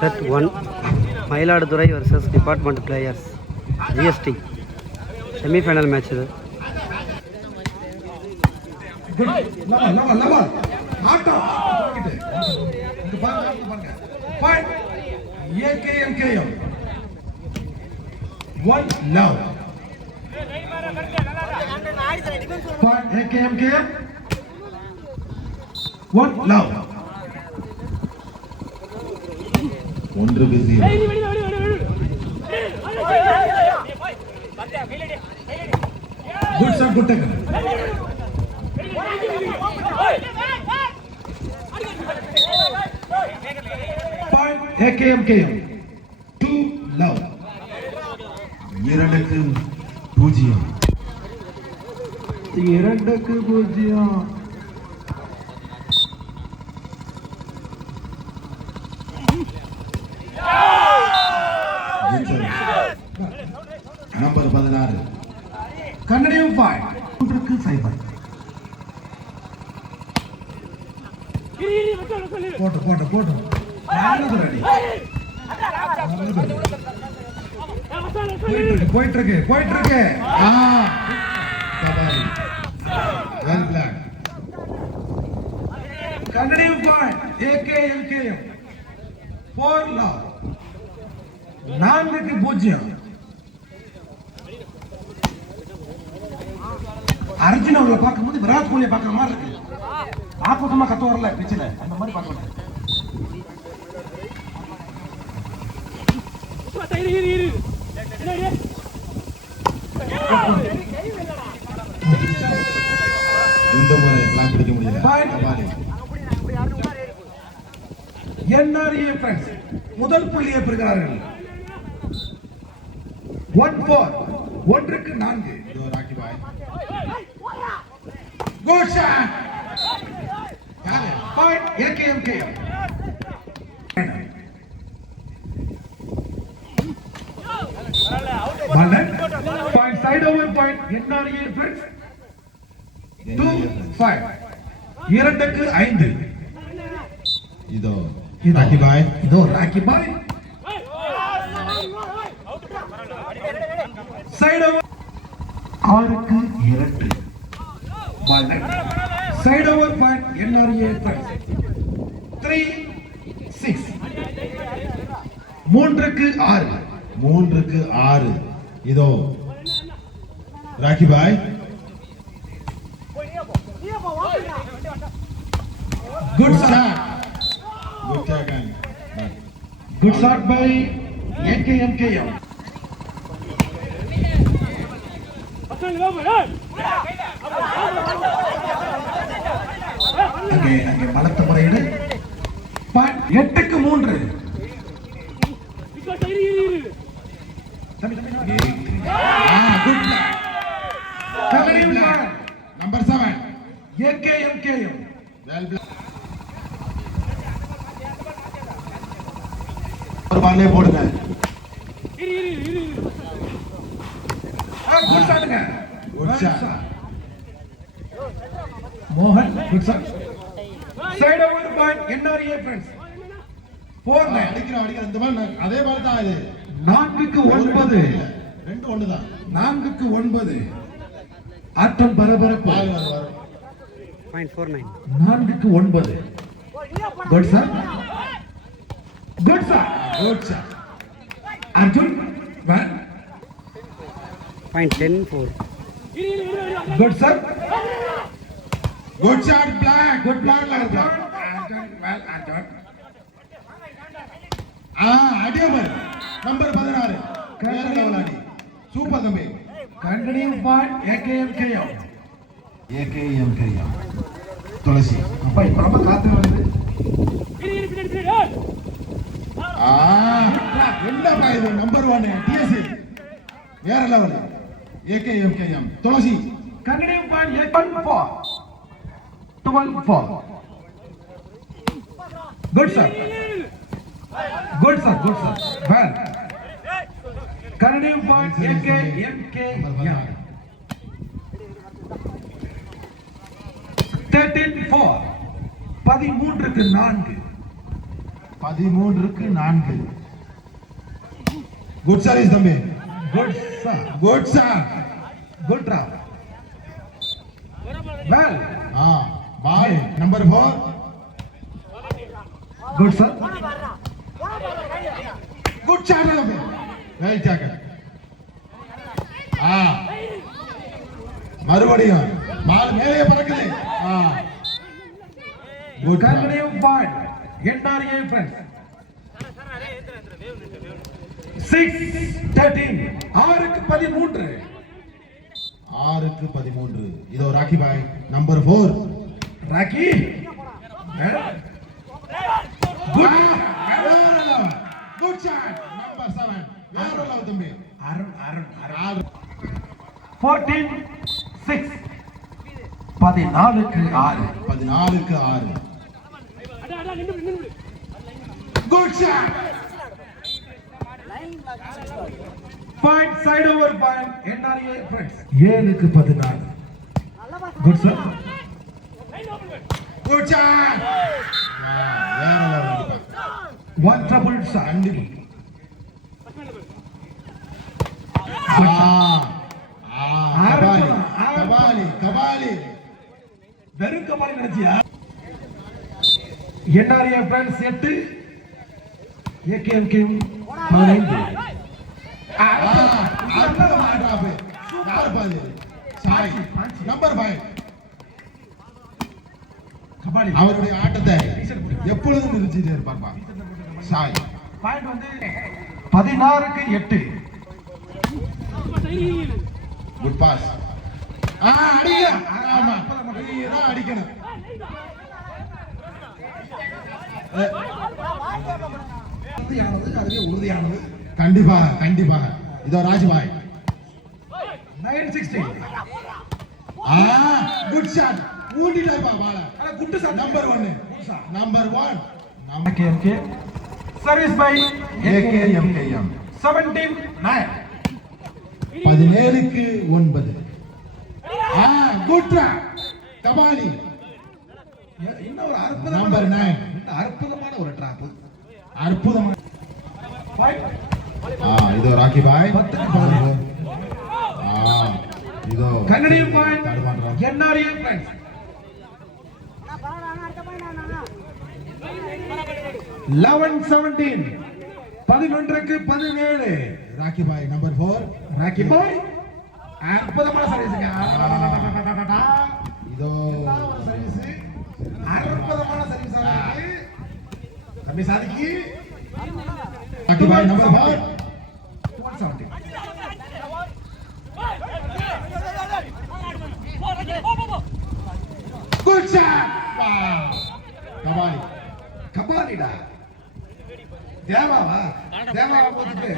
Set 1 Mayiladurai vs Department Players GST semi-final match இது. ஒன்று பிஸி good shot good taken point AKMKM 2 love 2-0 number 16 கன்னடியம் point 3-0 போட்டு போயிட்டு இருக்கு கன்னடியம் பாயிண்ட் ஏகேஎம்கேஎம் 4 லவ் 4-0 அர்ஜுன் அவங்களை பார்க்கும்போது விராட் கோலியை பார்க்குற மாதிரி இருக்கு. ஆப்போசமா கத்த வரல பிச்சில் அந்த மாதிரி பார்க்கணும். இந்த முறை பிளாக் பிடிக்க முடியல. என்ஆர்ஏ ஃப்ரெண்ட்ஸ் முதல் புள்ளியை பெறுகிறார்கள். 1-4 இதோ ராக்கி பாய் good shot point AKMKM point side over point NRA friends 2-5 2-5 இதோ ராக்கி பாய் side over 6-2 side over point NRA 3-6 3-6 இதோ ராக்கி பாய் குட் ஷாட் பை ஏகேஎம்கேஎம். அங்கே பலத்த முறையீடு 8-3 நம்பர் 7 ஏகேஎம்கேஎம் ஒரு பால்லே போடுங்க. குட் ஷாட்ங்க மோகன் good shot side over point NRA friends 4-9 அடிக்கிற இந்த பால் அதே பால் தான் இது. 4-9 2 1 தான் 4-9 ஆட்டம் பரபரப்பு. 4-9 good shot Arjun 10-4 good shot block good block Arjun அடியவர் நம்பர் 16 கேரளாடி சூப்பர் தம்பி. கண்டனியம் பாயிண்ட் ஏகேஎம்கேஎம் துளசி அப்பா இப்ப நம்ம காத்து வருது. என்னப்பா இது நம்பர் 1 டிஎஸ்சி வேற லெவல் ஏகேஎம்கேஎம் துளசி கண்டனியம் பாயிண்ட் 12-4 குட் சார் well கன்னடியம் பாயிண்ட் ஏகேஎம்கேஎம் 13-4 13-4 13க்கு 4. குட் சர்வீஸ் தம்பி. Good sir. Good draw. Well. Ball number 4. Good sir. Good shot தம்பி. Well taken. மறுபடியும் பால் மேலே பறக்குது. Good continue ball. NRA friends. 6-13. 6க்கு 13. 6க்கு 13. இதோ ராக்கி பாய் number 4. Rocky. Good shot number 7. வேற லவ் தம்பி. Arun 14-6. 14க்கு 6. 14க்கு 6. Good shot. Point side over point. NRA friends. 7க்கு 14. Good sir. Good shot. வேற level. One trouble shot. Kabali. வெறும் கபாலி நினைச்சியா? NRA friends 8. AKMK 15. Number 5. Kabali அவருடைய ஆட்டத்தை எப்பொழுதும் நிறுத்திட்டே இருப்பார். சாய் பாயிண்ட் வந்து 16க்கு 8. Good pass. அடிக்கணும். அதுவே உறுதியானது. கண்டிப்பாக. இதோ ராஜ்பாய் 9-16. Good shot. ஊண்டிட்டார் பால. Good shot number 1. KMK service by AKMKM 17-9. 17க்கு 9. Good draw. கபாலி இன்னும் ஒரு அற்புதமான நம்பர் 9. அற்புதமான ஒரு டிராப். அற்புதமான. இதோ ராக்கி பாய். இதோ கன்னடிய பாயிண்ட். NRA friends. 11-17. 11க்கு 17. ராக்கி பாய் நம்பர் 4. ராக்கி பாய் அற்புதமான சர்வீஸ்ங்க. இதோ ஒரு சர்வீஸ். அற்புதமான சர்வீஸ் ஆயிருக்கு. தம்பி சாதிக்கு. ராக்கி பாய் நம்பர் 4. 170. Good shot. கபாலிடா. தேவாவா போட்டுட்டு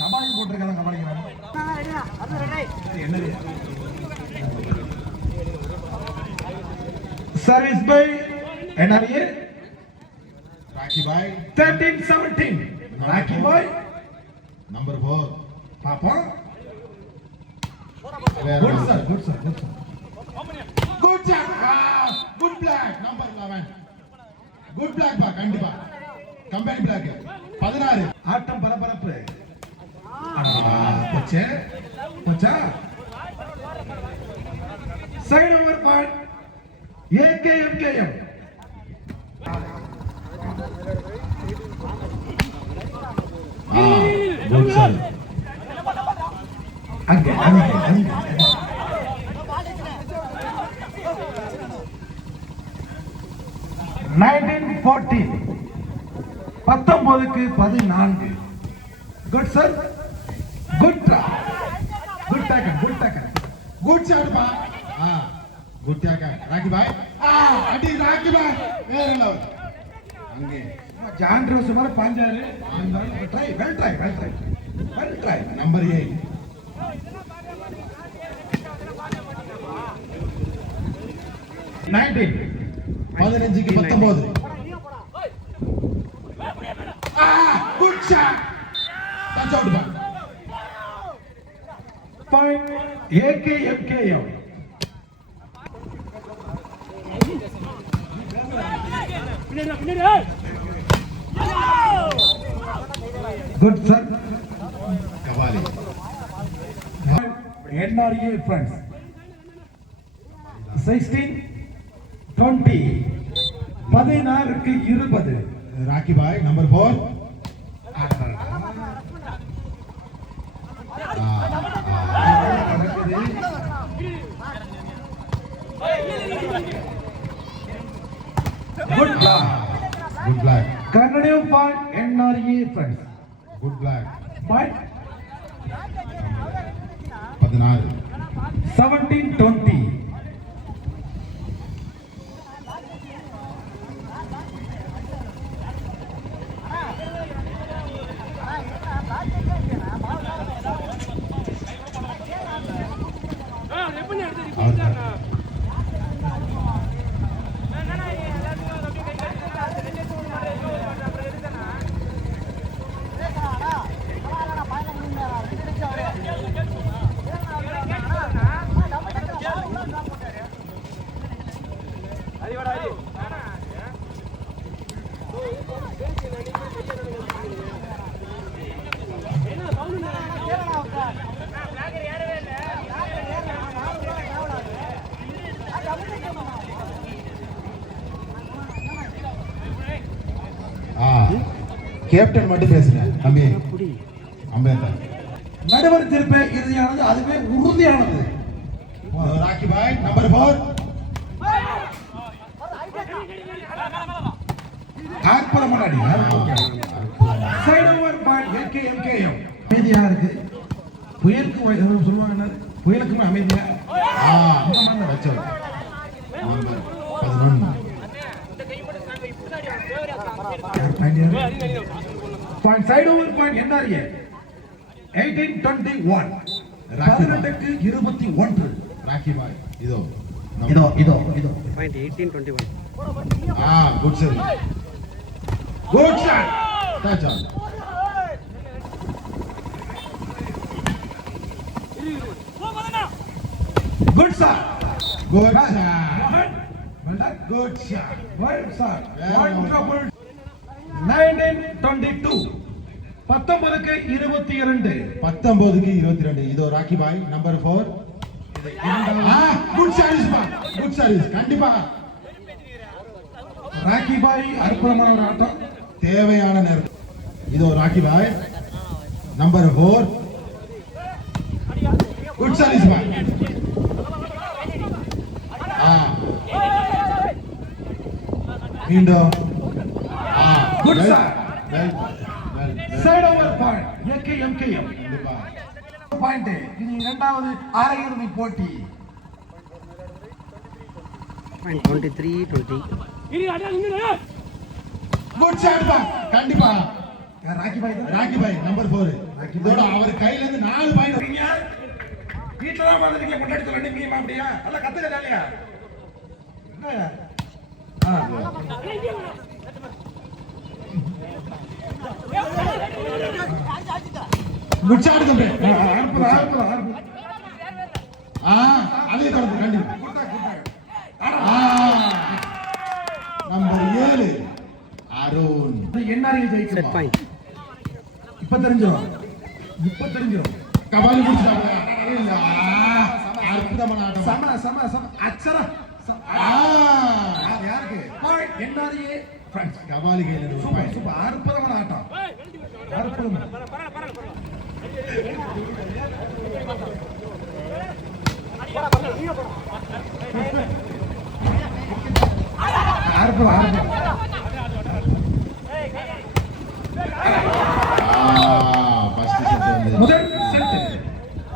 கபாலி போட்டிருக்காங்க. கபாலிக்கிறாங்க. Service by NRA. ராக்கி பாய் 13-17. ராக்கி பாய் நம்பர் 4. பாப்பா. Good sir. Good shot. Good block number 11. Good block பா. கண்டிப்பா கம்பெனி பிளாக். 16. ஆட்டம் பரபரப்பு. போச்சா. Side over point AKMKM. Good sir. அங்க 19-14. 19க்கு 14. Good sir. Good draw. Good taken. Good shot பா. Good taken. ராக்கி பாய். அடி ராக்கி பாய். வேற லெவல். அங்கே ஜான் ரோஸ் மாதிரி பாஞ்சாரு. Well try. நம்பர் 8. பதினஞ்சுக்கு 19. Good shot. Touch out ball. Point AKMKM. Good sir. Kavali. NRA friends. 16-20. 16-20. Raki bhai, number 4. Good black. Good black. Kannadium point NRA friends. Good black. Point 17-20. Captain மட்டும் பேசுங்க தம்பி அம்பேத்கர் நடுவர் தீர்ப்பே இறுதியானது அதுவே உறுதியானது ராக்கி பாய் நம்பர் 4 ஆர்ப்பர முன்னாடி சைடு ஓவர் பாயிண்ட் எம்கேஎம் அமைதியா இருக்கு புயலுக்கு சொல்லுவாங்க என்ன புயலுக்கு அமைதியா வச்சோம் number 11 Point side over point NRA 18-21 18-21 Raki bhai ido point 18-21 good sir good shot touch on good shot good shot well shot one trouble 19-22 19க்கு 22 இதோ ராக்கி பாய் நம்பர் 4 குட் சர்வீஸ் கண்டிப்பா ராக்கி பாய் அற்புதமான ஒரு ஆட்டம் தேவையான நேரம் இதோ ராக்கி பாய் நம்பர் 4 குட் சர்வீஸ் பாய் மீண்டும் good sir side over point MKM point இது இரண்டாவது அரையிறுதி போட்டி point 23-20 good shot பா கண்டிப்பா ராக்கி பாய் நம்பர் 4 இதோட அவர் கையில இருந்து 4 பாயிண்ட் வரீங்க வீட்ல தான் வந்துட்டீங்க கொண்டாடி சொல்ல நீங்க அப்படியே நல்ல கத்துக்க ஜாலியா என்ன குட்சாடு தம்பி அதே தொடர்ந்து கண்டிப்பா நம்பர் 7 அருண் என்ஆர்ஐ ஜெயிக்குமா இப்ப தெரிஞ்சிரும் கபாலி முடிச்சாங்க அற்புதமான ஆட்டம் சம அச்சர யாருக்கு என்ஆர்ஐ கபாலி கையில சூப்பர் அற்புதமான ஆட்டம் அற்புதமான அற்புதம்